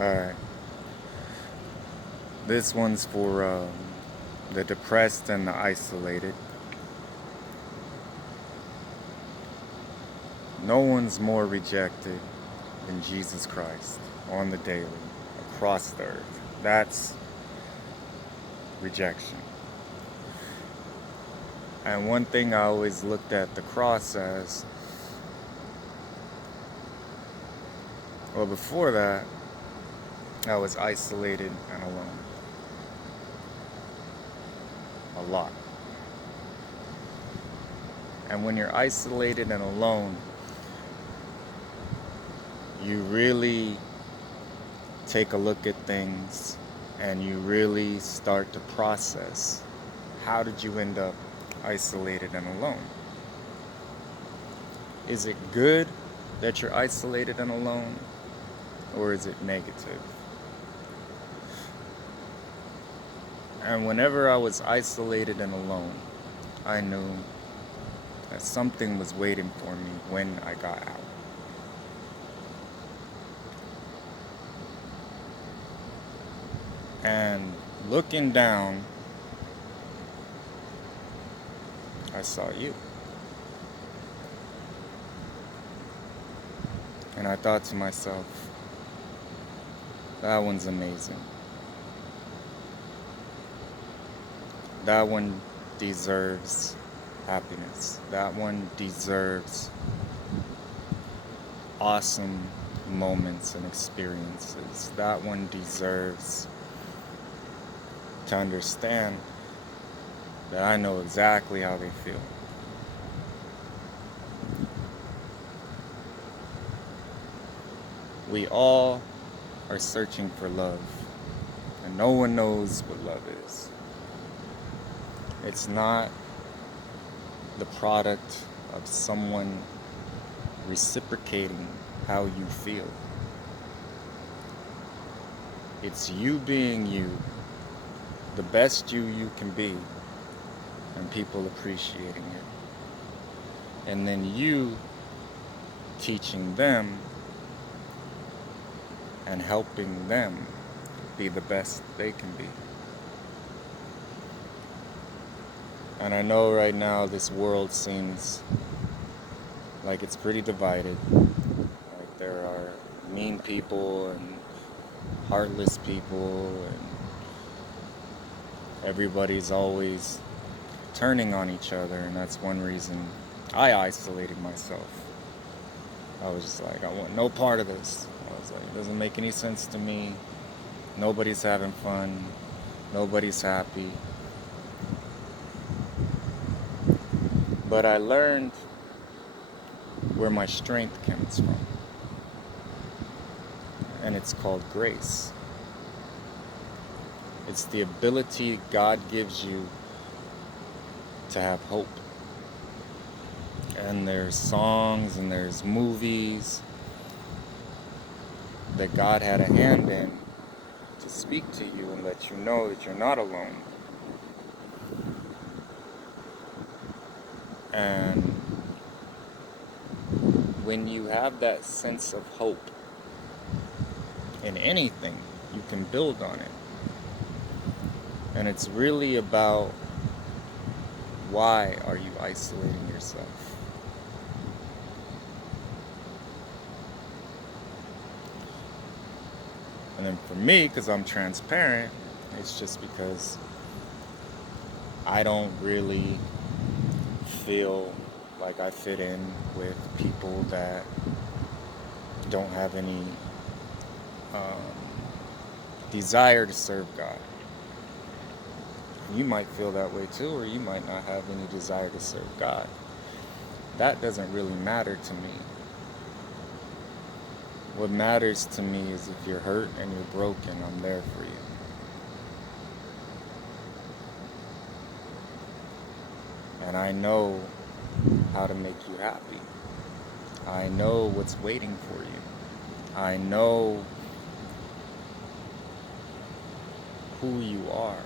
Alright, this one's for the depressed and the isolated. No one's more rejected than Jesus Christ on the daily, across the earth. That's rejection. And one thing I always looked at the cross as, well, before that, I was isolated and alone. A lot. And when you're isolated and alone, you really take a look at things and you really start to process, how did you end up isolated and alone? Is it good that you're isolated and alone, or is it negative? And whenever I was isolated and alone, I knew that something was waiting for me when I got out. And looking down, I saw you. And I thought to myself, that one's amazing. That one deserves happiness. That one deserves awesome moments and experiences. That one deserves to understand that I know exactly how they feel. We all are searching for love, and no one knows what love is. It's not the product of someone reciprocating how you feel. It's you being you, the best you can be, and people appreciating it. And then you teaching them and helping them be the best they can be. And I know right now this world seems like it's pretty divided. Like there are mean people and heartless people, and everybody's always turning on each other, and that's one reason I isolated myself. I was just like, I want no part of this. I was like, it doesn't make any sense to me. Nobody's having fun. Nobody's happy. But I learned where my strength comes from. And it's called grace. It's the ability God gives you to have hope. And there's songs and there's movies that God had a hand in to speak to you and let you know that you're not alone. And when you have that sense of hope in anything, you can build on it. And it's really about, why are you isolating yourself? And then for me, because I'm transparent, it's just because I don't really feel like I fit in with people that don't have any desire to serve God. You might feel that way too, or you might not have any desire to serve God. That doesn't really matter to me. What matters to me is if you're hurt and you're broken, I'm there for you. And I know how to make you happy. I know what's waiting for you. I know who you are.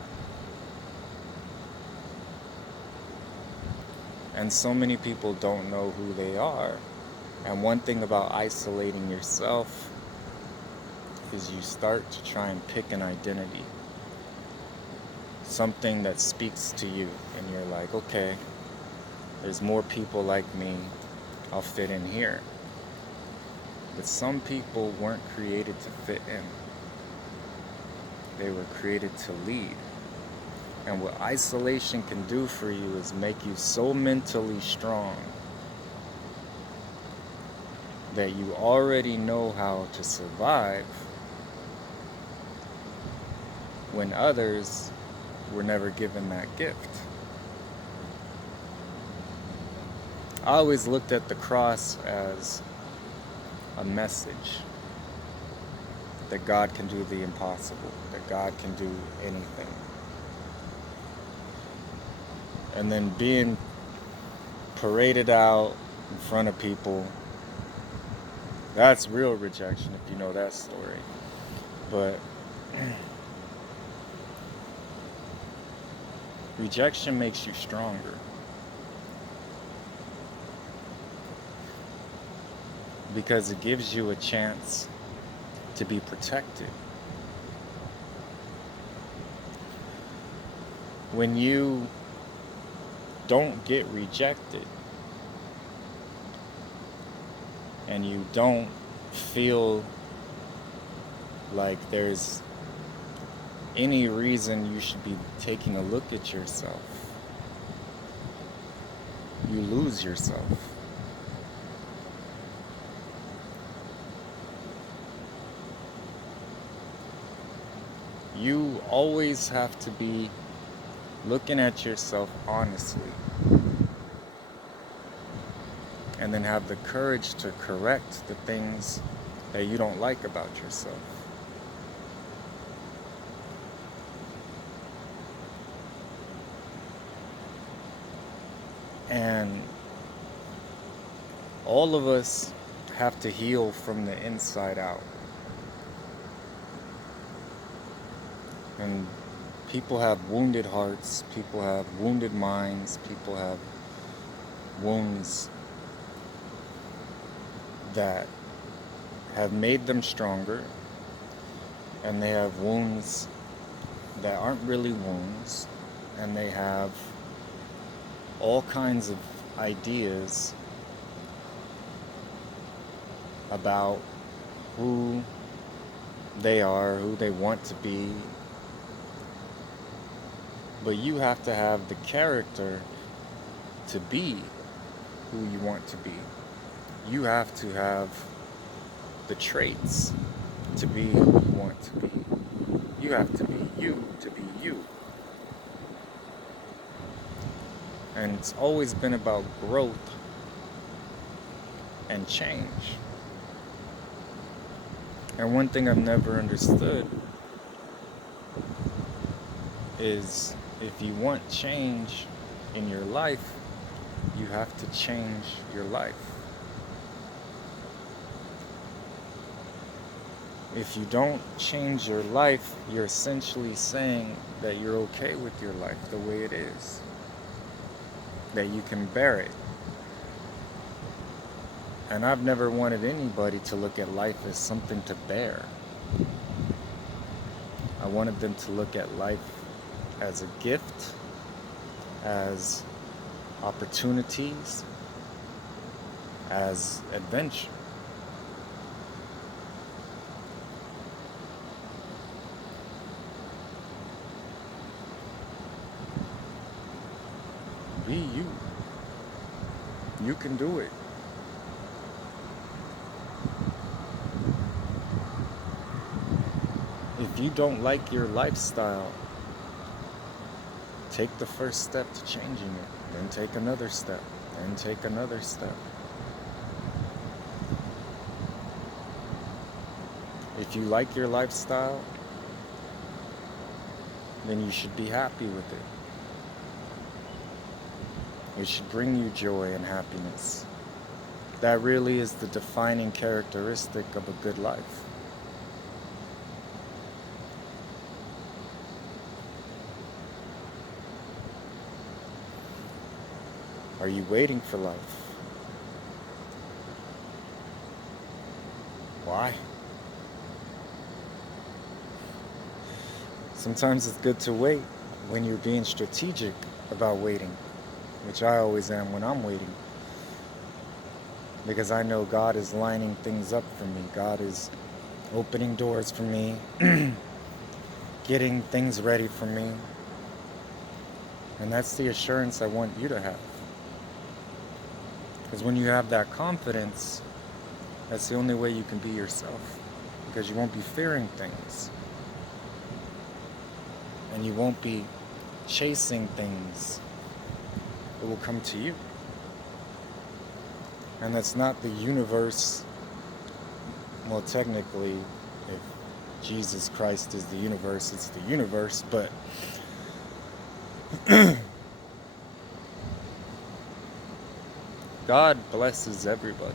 And so many people don't know who they are. And one thing about isolating yourself is you start to try and pick an identity, something that speaks to you, and you're like, okay, there's more people like me, I'll fit in here. But some people weren't created to fit in. They were created to lead. And what isolation can do for you is make you so mentally strong that you already know how to survive when others were never given that gift. I always looked at the cross as a message that God can do the impossible, that God can do anything. And then being paraded out in front of people, that's real rejection if you know that story. But rejection makes you stronger. Because it gives you a chance to be protected. When you don't get rejected and you don't feel like there's any reason you should be taking a look at yourself, you lose yourself. You always have to be looking at yourself honestly, and then have the courage to correct the things that you don't like about yourself. And all of us have to heal from the inside out. And people have wounded hearts, people have wounded minds, people have wounds that have made them stronger, and they have wounds that aren't really wounds, and they have all kinds of ideas about who they are, who they want to be. But you have to have the character to be who you want to be. You have to have the traits to be who you want to be. You have to be you to be you. And it's always been about growth and change. And one thing I've never understood is if you want change in your life, you have to change your life. If you don't change your life, you're essentially saying that you're okay with your life the way it is, that you can bear it. And I've never wanted anybody to look at life as something to bear. I wanted them to look at life as a gift, as opportunities, as adventure. Be you. You can do it. If you don't like your lifestyle, take the first step to changing it. Then take another step. Then take another step. If you like your lifestyle, then you should be happy with it. It should bring you joy and happiness. That really is the defining characteristic of a good life. Are you waiting for life? Why? Sometimes it's good to wait when you're being strategic about waiting, which I always am when I'm waiting. Because I know God is lining things up for me. God is opening doors for me, getting things ready for me. And that's the assurance I want you to have. Because when you have that confidence, that's the only way you can be yourself. Because you won't be fearing things. And you won't be chasing things. It will come to you. And that's not the universe. Well, technically, if Jesus Christ is the universe, it's the universe, but God blesses everybody.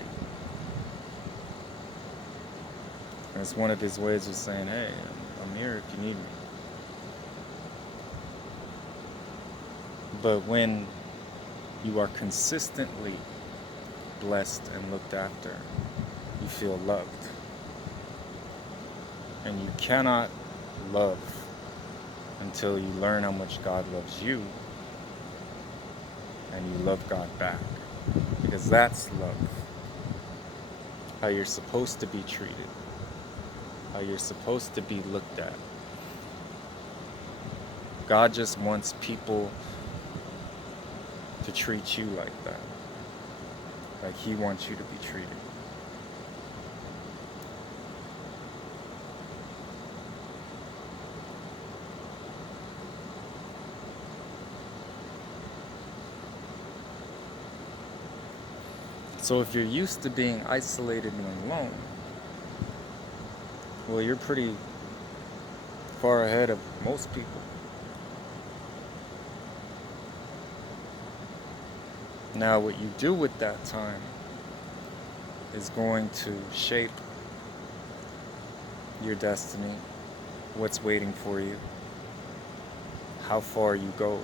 And it's one of his ways of saying, hey, I'm here if you need me. But when you are consistently blessed and looked after, you feel loved. And you cannot love until you learn how much God loves you and you love God back. Because that's love. How you're supposed to be treated. How you're supposed to be looked at. God just wants people to treat you like that. Like he wants you to be treated. So if you're used to being isolated and alone, well, you're pretty far ahead of most people. Now, what you do with that time is going to shape your destiny, what's waiting for you, how far you go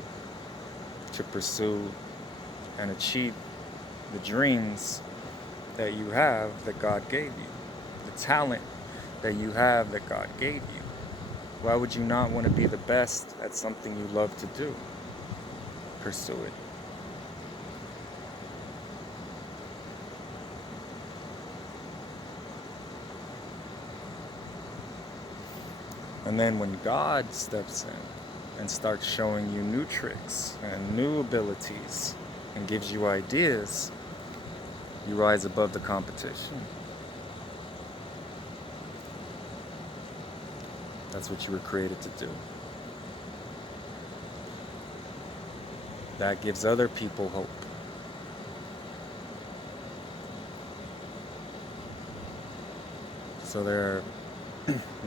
to pursue and achieve the dreams that you have that God gave you, the talent that you have that God gave you. Why would you not want to be the best at something you love to do? Pursue it. And then when God steps in and starts showing you new tricks and new abilities and gives you ideas, you rise above the competition. That's what you were created to do. That gives other people hope. So there are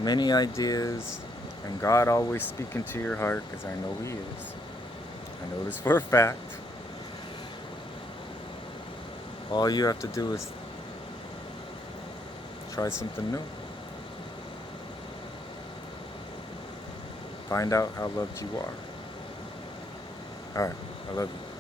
many ideas, and God always speaking to your heart, because I know he is. I know this for a fact. All you have to do is try something new. Find out how loved you are. Alright, I love you.